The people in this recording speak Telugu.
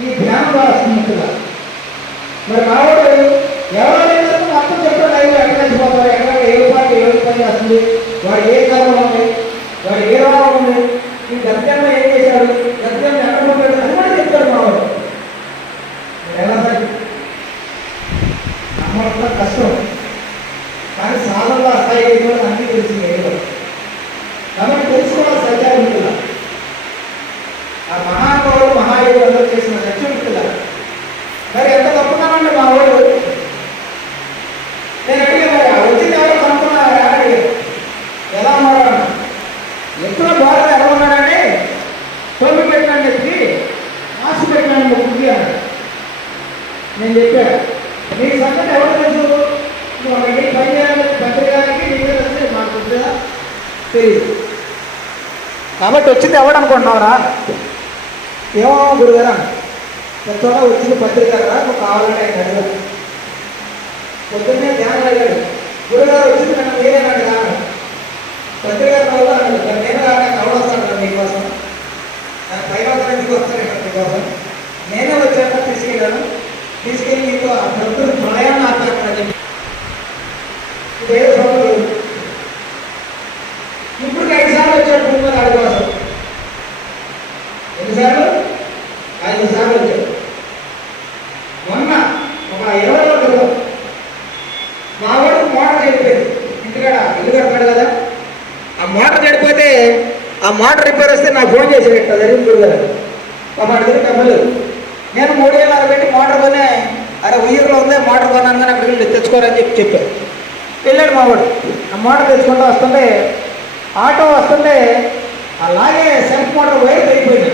ఈ ధ్యానం ద్వారా వస్తున్నట్టుగా. మరి మావాడు ఎవరైనా మొత్తం చెప్పాడు, అయ్యి ఎక్కడ నచ్చిపోతారు, ఎక్కడ ఏ పార్టీ ఏ పని చేస్తుంది, వాడు ఏ కర్మలు ఉన్నాయి, వాడు ఏ రోగం ఉంది, ఈ గత్యంలో ఏం చేశాడు, గత్యంలో ఎక్కడ ఉంటాడు అని కూడా చెప్తాడు మావాడు. ఎలా నమ్మడం కష్టం, కానీ సాధనలో స్థాయి అన్నీ తెలిసింది ఏదో. కాబట్టి తెలుసుకోవాలి సత్యాలు ఉంటుందా. ఆ మహానుభావులు మహాయోగులు అందరూ చేసిన సత్యం ఉంటుందా. మరి ఎంత తప్పున్నానండి మా వాడు. నేను అడిగా మరి ఆ వచ్చింది ఎవరో కనుక్కున్నారా అడిగా. ఎలా ఉన్నాడు ఎప్పుడో బాగా ఎలా ఉన్నాడండి, తొమ్మి పెట్టినాను చెప్పి మాస్క్ పెట్టినాను ముగ్గురికి అన్నాడు. నేను చెప్పాను నీ సంగతి ఎవరు తెలుసు, నువ్వు అక్కడికి పని చేయాలి పత్రికానికి నీకు వస్తే మాకు ఉంటుందా తెలియదు. కాబట్టి వచ్చింది ఎవడు అనుకుంటున్నావురా, ఏమో గురుగారా ఎంతో వచ్చింది పత్రిక కదా, నువ్వు కావాలంటే ఆయన అడిగాడు. పొద్దున్నే ధ్యానం అడిగాడు, గురుగారు వచ్చింది నన్ను నేనేనాడు కాదు పత్రిక వల్ల అన్నాడు. నేను కాక ఎవడు వస్తాడు మీకోసం, నాకు పైన ఎందుకు వస్తాను మీకోసం, నేనే వచ్చాక తీసుకెళ్ళాను, తీసుకెళ్ళి నీకు అప్పుడు ప్రళయాన్ని ఆపాను చెప్పి ఇదేదో సభలు. ఇప్పుడు 5 సార్లు వచ్చాడు భూమి ఆడి కోసం. ఎన్నిసార్లు? 5 సార్లు వచ్చాడు. మొన్న ఒక 20 రోజుల క్రితం మా వాడికి మోటార్ చెడిపోయింది, ఇంటికాడ ఇల్లు కట్టాడు కదా. ఆ మోటార్ చెడిపోతే ఆ మోటార్ రిపేర్ వస్తే నాకు ఫోన్ చేసాడు, ఇట్లా జరిగింది గురుగారు మా దగ్గర డబ్బులు. నేను 3,000 పెట్టి మోటార్ కొనే, అరే ఉయ్యూరులో ఉంది మోటార్ కొన్నాను కానీ అక్కడికి వెళ్ళి తెచ్చుకోరని చెప్పాడు. వెళ్ళాడు మావాడు. ఆ మోటార్ తెచ్చుకుంటూ వస్తుంటే ఆటో వస్తుంటే అలాగే సెల్ఫ్ మోటార్ వైర్ అయిపోయింది.